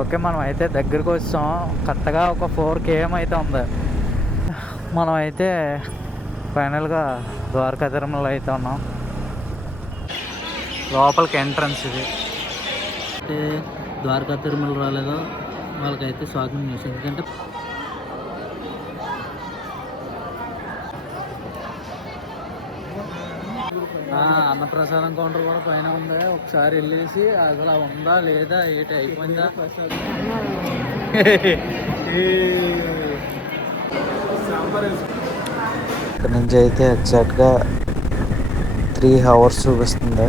Okay, మనం అయితే దగ్గరికి వచ్చాం. కరెక్ట్గా ఒక 4 km అయితే ఉంది. మనం అయితే ఫైనల్గా ద్వారకా తిరుమల అయితే ఉన్నాం. లోపలికి ఎంట్రన్స్ ఇది. అంటే ద్వారకా తిరుమల రాలేదో వాళ్ళకైతే షాకింగ్ న్యూస్. ఎందుకంటే అన్నప్రసాదం కౌంటర్ కూడా పైన ఉంది. ఒకసారి వెళ్ళేసి అసలు ఉందా లేదా ఏంటి అయిపోయిందా ఇక్కడ నుంచి అయితే ఎగ్జాక్ట్గా 3 hours చూపిస్తుంది.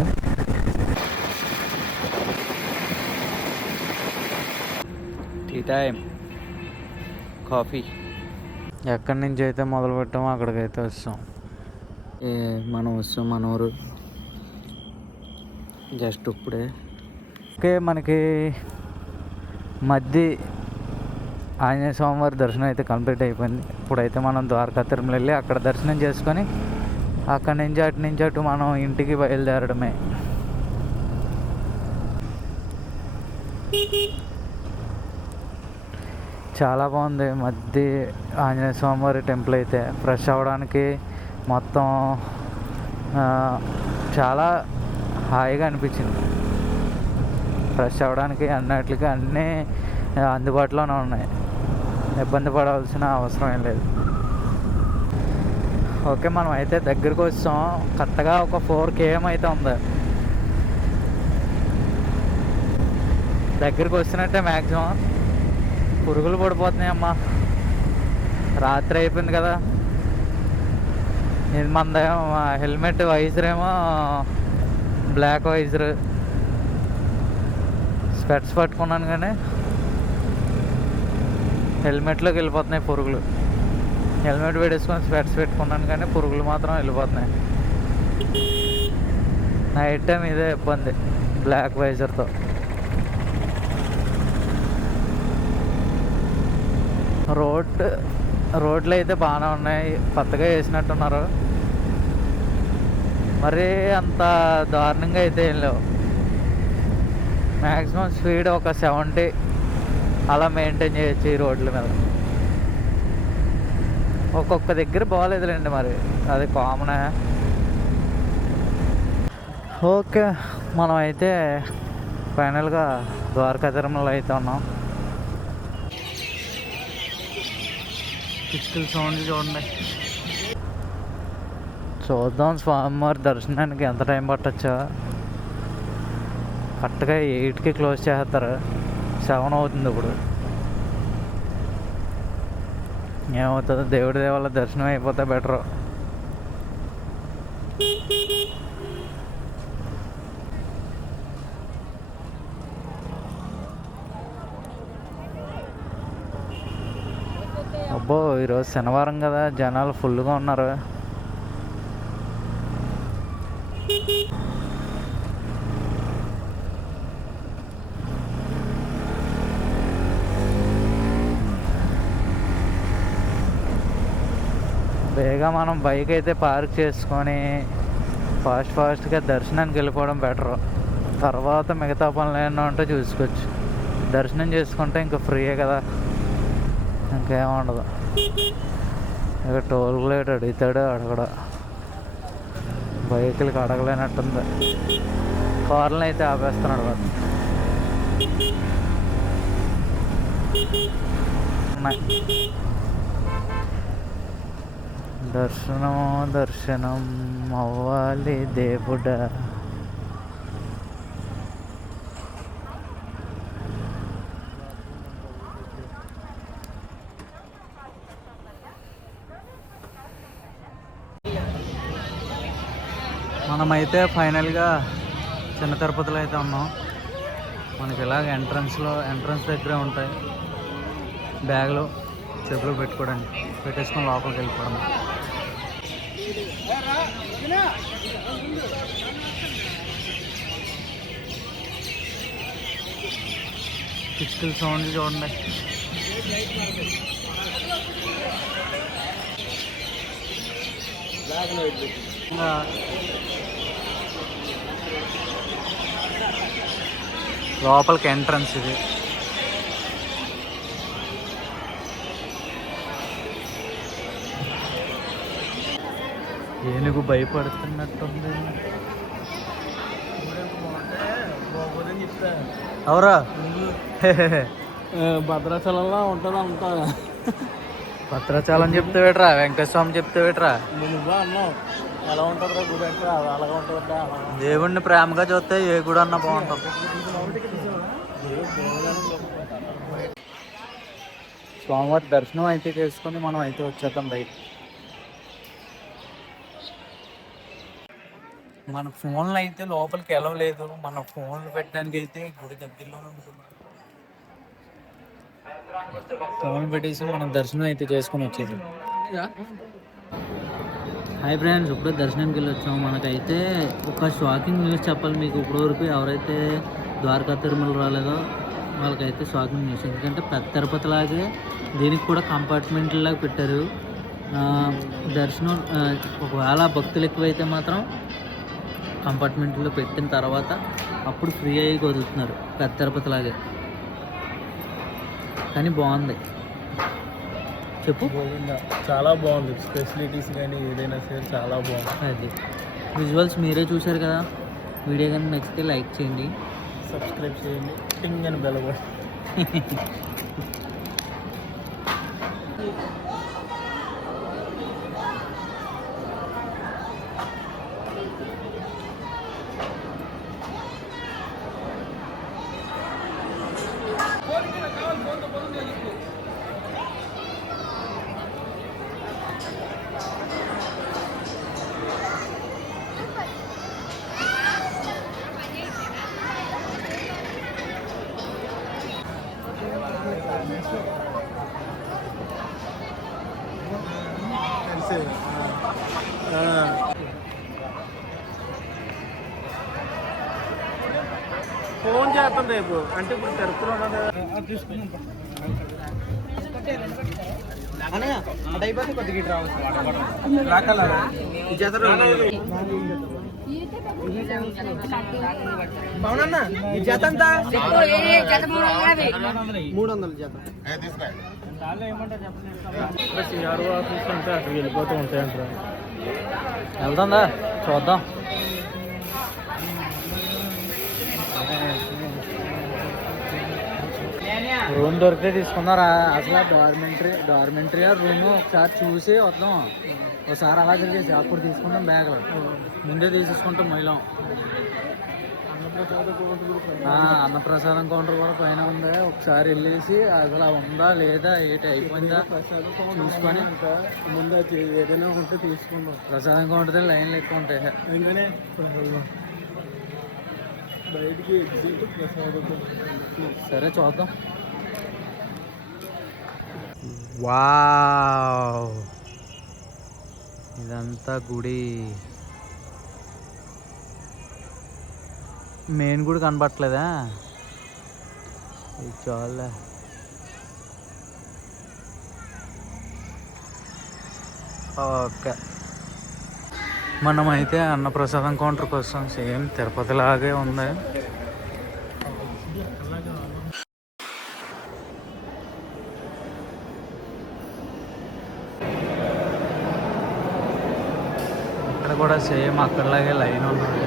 Tea time, coffee. ఎక్కడి నుంచి అయితే మొదలు పెట్టామో అక్కడికైతే వస్తాం. మనం వస్తాం మన ఊరు జస్ట్ ఇప్పుడే. ఓకే, మనకి మధ్య ఆంజనేయ స్వామి వారి దర్శనం అయితే కంప్లీట్ అయిపోయింది. ఇప్పుడైతే మనం ద్వారకా తిరుమల వెళ్ళి అక్కడ దర్శనం చేసుకొని అక్కడి నుంచి అటు మనం ఇంటికి బయలుదేరడమే. చాలా బాగుంది మధ్య ఆంజనేయ స్వామి వారి టెంపుల్ అయితే. ఫ్రెష్ అవ్వడానికి మొత్తం చాలా హాయిగా అనిపించింది. ఫ్రెష్ అవ్వడానికి అన్నిటికీ అన్నీ అందుబాటులోనే ఉన్నాయి. ఇబ్బంది పడాల్సిన అవసరం ఏం లేదు. ఓకే, మనం అయితే దగ్గరికి వచ్చాం. కరెక్ట్గా ఒక 4 km అయితే ఉంది. దగ్గరికి వస్తున్నట్టే. మ్యాక్సిమం పురుగులు పడిపోతున్నాయి అమ్మా. రాత్రి అయిపోయింది కదా. ఇది మనదేమో హెల్మెట్, వైజర్ ఏమో బ్లాక్ వైజర్. స్పెట్స్ పట్టుకున్నాను కానీ హెల్మెట్లోకి వెళ్ళిపోతున్నాయి పురుగులు. హెల్మెట్ పెట్టేసుకొని స్పెట్స్ పెట్టుకున్నాను కానీ పురుగులు మాత్రం వెళ్ళిపోతున్నాయి. నైట్ టైం ఇదే ఇబ్బంది బ్లాక్ వైజర్తో. రోడ్లు అయితే బాగానే ఉన్నాయి. కొత్తగా వేసినట్టున్నారు. మరీ అంత దారుణంగా అయితే ఏం లేవు. మ్యాక్సిమం స్పీడ్ ఒక 70 అలా మెయింటైన్ చేయొచ్చు ఈ రోడ్ల మీద. ఒక్కొక్క దగ్గర బాగాలేదులేండి, మరి అది కామనే. ఓకే, మనం అయితే ఫైనల్గా ద్వారకా తిరుమల అయితే ఉన్నాం. పిస్టల్ సౌండ్ చూడండి. చూద్దాం స్వామివారి దర్శనానికి ఎంత టైం పట్టచ్చో. కరెక్ట్గా 8కి క్లోజ్ చేస్తారు. 7 అవుతుంది ఇప్పుడు. ఏమవుతుందో దేవుడి దేవాల దర్శనం అయిపోతే బెటరు. అబ్బో, ఈరోజు శనివారం కదా, జనాలు ఫుల్గా ఉన్నారు. బేగా మనం బైక్ అయితే పార్క్ చేసుకొని ఫాస్ట్గా దర్శనానికి వెళ్ళిపోవడం బెటరు. తర్వాత మిగతా పనులు ఏమన్నా ఉంటే చూసుకోవచ్చు. దర్శనం చేసుకుంటే ఇంకా ఫ్రీయే కదా, ఇంకేముండదు. ఇక టోల్ ప్లేట్ అడుగుతాడు అడగడా. బైకులకి అడగలేనట్టుంది. కార్లను అయితే ఆపేస్తున్నాడు వాడు. దర్శనం అవ్వాలి దేవుడా. మనమైతే ఫైనల్గా చిన్న తిరుపతిలో అయితే ఉన్నాం. మనకి ఇలాగ ఎంట్రన్స్ దగ్గరే ఉంటాయి బ్యాగులు, చెప్పులు పెట్టుకోవడానికి. పెట్టేసుకొని లోపలికి వెళ్ళిపోవడం. పిస్టల్ సౌండ్ చూడండి. లోపలికి ఎంట్రన్స్ ఇది. ఏనుగు భయపడుతున్నట్టుంది. అవురా భద్రాచలంలో ఉంటుంది అంతా. భద్రాచలం చెప్తావేట్రా, వెంకటేశ్వర స్వామి చెప్తావేట్రా? నువ్వే అన్నావు ఎలా ఉంటుందో గుడి అంటే అలాగా ఉంటుందా. దేవుడిని ప్రేమగా చూస్తే ఏ గుడి అన్నా బాగుంటుంది. స్వామివారి దర్శనం అయితే చేసుకొని మనం అయితే వచ్చేద్దాం బయట. మన ఫోన్లు అయితే లోపలికి వెళ్ళలేదు. మన ఫోన్లు పెట్టడానికి అయితే గుడి దగ్గరలోనే ఉంటుంది. ఫోన్ పెట్టేసి మనం దర్శనం అయితే చేసుకొని వచ్చేది. హాయ్ ఫ్రెండ్స్, ఇప్పుడే దర్శనానికి వెళ్ళి వచ్చాము. మనకైతే ఒక షాకింగ్ న్యూస్ చెప్పాలి మీకు. ఇప్పటివరకు ఎవరైతే ద్వారకా తిరుమల రాలేదో వాళ్ళకైతే షాకింగ్ న్యూస్. ఎందుకంటే పెద్ద తిరుపతి లాగే దీనికి కూడా కంపార్ట్మెంట్ లాగా పెట్టారు. దర్శనం ఒకవేళ భక్తులు ఎక్కువైతే మాత్రం కంపార్ట్మెంట్లో పెట్టిన తర్వాత అప్పుడు ఫ్రీ అయ్యి వదులుతున్నారు పెద్ద తిరుపతి లాగే. కానీ బాగుంది, చెప్పు. చాలా బాగుంది, ఫెసిలిటీస్ కానీ ఏదైనా సరే చాలా బాగుంది. అది విజువల్స్ మీరే చూశారు కదా. వీడియో కానీ నచ్చితే లైక్ చేయండి, సబ్స్క్రైబ్ చేయండి, టింగ్ అని బెల్ కొట్టండి. ఫోన్ చేస్తాను రేపు, అంటే ఇప్పుడు తిరుపతిలో అవునన్నా ఈ జత అంతా 300 జత. సిఆర్ఓ ఆఫీస్ అంటే అక్కడ వెళ్ళిపోతూ ఉంటాయంటారు. వెళ్తుందా చూద్దాం. రూమ్ దొరికితే తీసుకున్నారా? అసలు డార్మెంటరీ రూమ్ ఒకసారి చూసి వద్దాం. ఒకసారి అలా తిరిగేసి అప్పుడు తీసుకుంటాం. బ్యాగ్లో ముందే తీసేసుకుంటాం. మహిళం అన్నప్రసాదం కౌంటర్ కూడా పైన ఉంది. ఒకసారి వెళ్ళేసి అసలు ఉందా లేదా ఏంటి అయిపోయిందా చూసుకొని ముందు ఏదైనా ఉంటే తీసుకుందాం. ప్రసాదం కౌంటర్ లైన్లు ఎక్కువ ఉంటాయి. బయటికి ఎగ్జిట్ ప్రసాదం. సరే చూద్దాం. వావ్, ఇదంతా గుడి. మెయిన్ గుడి కనబట్టలేదా? ఇది చాలే. ఓకే, మనమైతే అన్నప్రసాదం కౌంటర్ కోసం సేమ్ తిరుపతి లాగే ఉంది. ఇక్కడ కూడా సేమ్ అక్కడలాగే లైన్ ఉన్నది.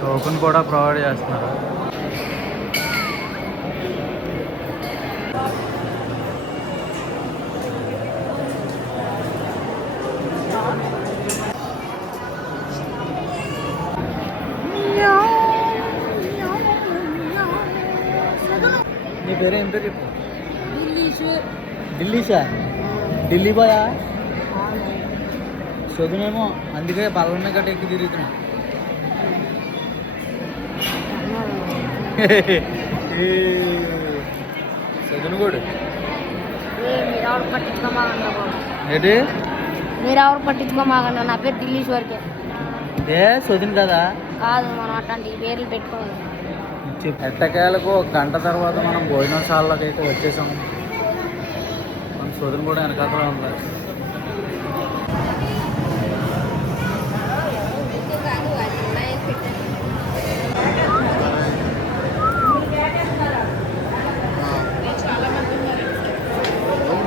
టోకెన్ కూడా ప్రొవైడ్ చేస్తున్నారు. నీ పేరు ఏం పేరు చెప్పు? ఢిల్లీషా? ఢిల్లీ బాయా? చదువునేమో, అందుకే బలన్న గట్ట ఎక్కి తిరుగుతున్నాం. చదువునుకోడు ఏంటి? మీరు ఎవరు పట్టించుకోమాగండి, నా పేరు ఢిల్లీశ్వర్కే. ఏ చదువు కదా? కాదు, మనం అట్లాంటి పేర్లు పెట్టుకోవాలి. ఎట్టకేలకు ఒక గంట తర్వాత మనం భోజనశాలలోకి అయితే వచ్చేసాం. మన చదువును కూడా వెనకాల ఉంది.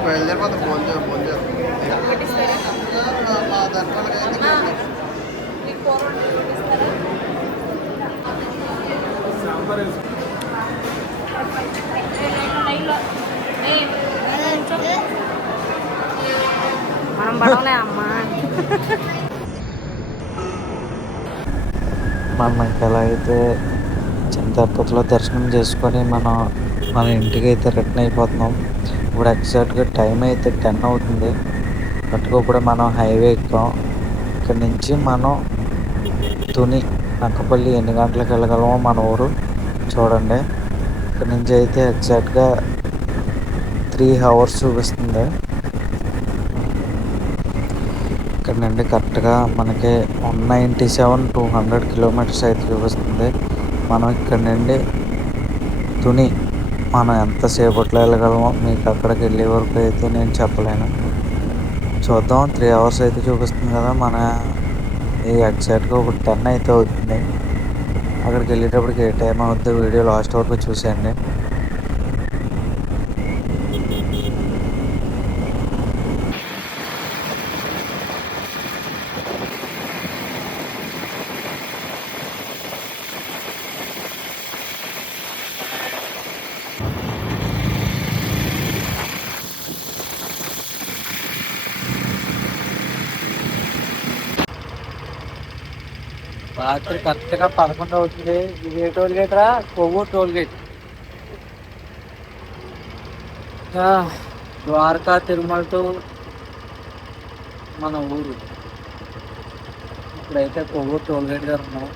బయలుదేరిపోతాం. ఫోన్ చేయాలి. పడవలే అమ్మా. మనం ఎలా అయితే చిన్న తిరుపతిలో దర్శనం చేసుకొని మన ఇంటికి అయితే రిటర్న్ అయిపోతున్నాం. ఇప్పుడు ఎగ్జాక్ట్గా టైం అయితే 10 అవుతుంది. కరెక్ట్గా ఇప్పుడు మనం హైవే ఎక్కాం. ఇక్కడ నుంచి మనం తుని నక్కపల్లి ఎన్ని గంటలకు వెళ్ళగలమో మన ఊరు చూడండి. ఇక్కడ నుంచి అయితే ఎగ్జాక్ట్గా 3 hours చూపిస్తుంది. ఇక్కడ నుండి కరెక్ట్గా మనకి 197 200 kilometers అయితే చూపిస్తుంది. మనం ఇక్కడ నుండి తుని మనం ఎంతసేపట్లో వెళ్ళగలమో మీకు అక్కడికి వెళ్ళే వరకు అయితే నేను చెప్పలేను. చూద్దాం. 3 hours అయితే చూపిస్తుంది కదా. మన ఈ ఎగ్జాక్ట్గా ఒక 10 అయితే అవుతుంది. అక్కడికి వెళ్ళేటప్పటికి ఏ టైం అవుద్దో వీడియో లాస్ట్ వరకు చూసేయండి. రాత్రి కరెక్ట్గా 11 అవుతుంది. ఇది ఏ టోల్ గేట్ రా? Kovvur toll gate. Dwaraka Tirumala to మన ఊరు. ఇప్పుడైతే కొవ్వూరు టోల్ గేట్ గారు ఉన్నాం.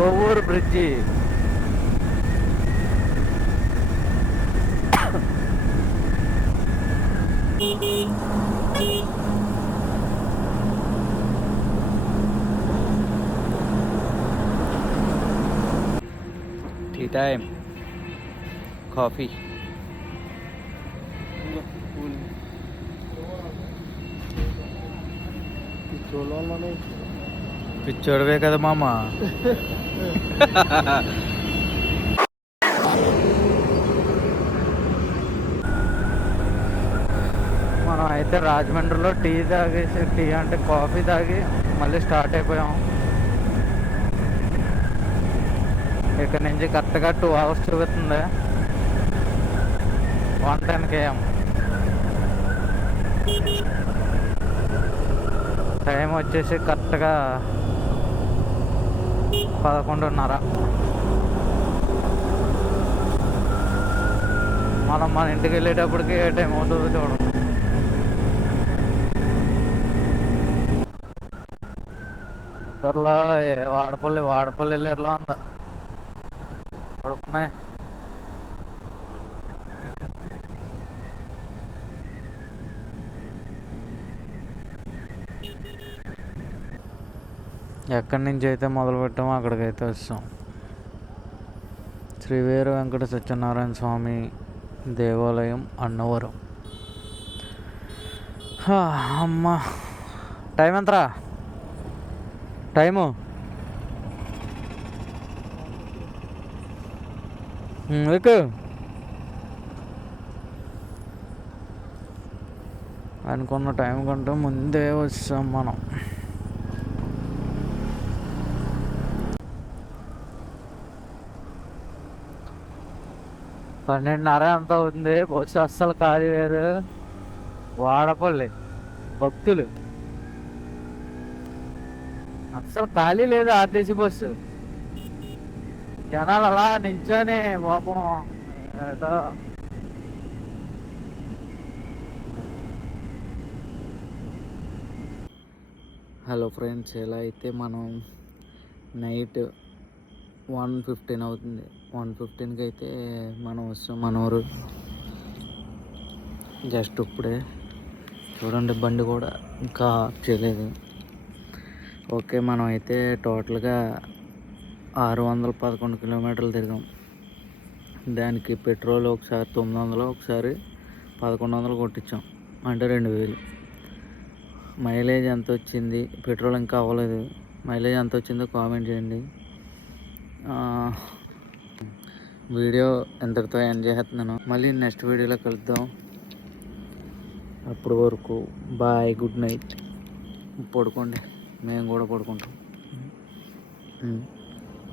Kovvur bridge. Tea time, coffee. పిచ్చోడవే కదా మామ. మనం అయితే రాజమండ్రిలో టీ తాగేసి, టీ అంటే కాఫీ తాగి మళ్ళీ స్టార్ట్ అయిపోయాం. ఇక్కడ నుంచి కరెక్ట్గా 2 hours చూపిస్తుంది. 110 km. టైం వచ్చేసి కరెక్ట్గా 11:30. మనం మన ఇంటికి వెళ్ళేటప్పటికి ఏ టైం అవుతుందో చూడండి. ఇతరులో వాడపల్లి వెళ్ళేలా ఉందా పడుకున్నాయి. ఎక్కడి నుంచి అయితే మొదలు పెట్టామో అక్కడికైతే వస్తాం. శ్రీ వీర వెంకట సత్యనారాయణ స్వామి దేవాలయం, అన్నవరం. అమ్మా, టైం ఎంతరా? టైము ఎక్కు. అనుకున్న టైం కంటే ముందే వచ్చాం మనం. పన్నెండున్నర అంత అవుతుంది. బస్సు అస్సలు ఖాళీ లేదు. వాడపల్లి భక్తులు అస్సలు ఖాళీ లేదు. ఆర్టీసీ బస్సు జనాలు అలా నించొని పాపం ఏదో. హలో ఫ్రెండ్స్, ఎలా అయితే మనం నైట్ 1:15 అవుతుంది. 1:15కి అయితే మనం వస్తాం మన ఊరు. జస్ట్ ఇప్పుడే చూడండి, బండి కూడా ఇంకా ఆఫ్ చేయలేదు. ఓకే, మనం అయితే టోటల్గా 611 kilometers తిరిగాం. దానికి పెట్రోల్ ఒకసారి 900, ఒకసారి 1100 కొట్టించాం, అంటే 2000. మైలేజ్ ఎంత వచ్చింది? పెట్రోల్ ఇంకా అవ్వలేదు. మైలేజ్ ఎంత వచ్చిందో కామెంట్ చేయండి. వీడియో ఎంతటితో ఎండ్ చేస్తున్నాను. మళ్ళీ నెక్స్ట్ వీడియోలో కలుద్దాం. అప్పటి వరకు బాయ్, గుడ్ నైట్. పడుకోండి, మేము కూడా పడుకుంటాం.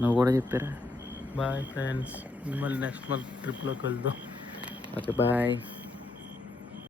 నువ్వు కూడా చెప్పారా? బాయ్ ఫ్రెండ్స్, మళ్ళీ నెక్స్ట్ మంత్ ట్రిప్లోకి వెళ్దాం. Okay bye.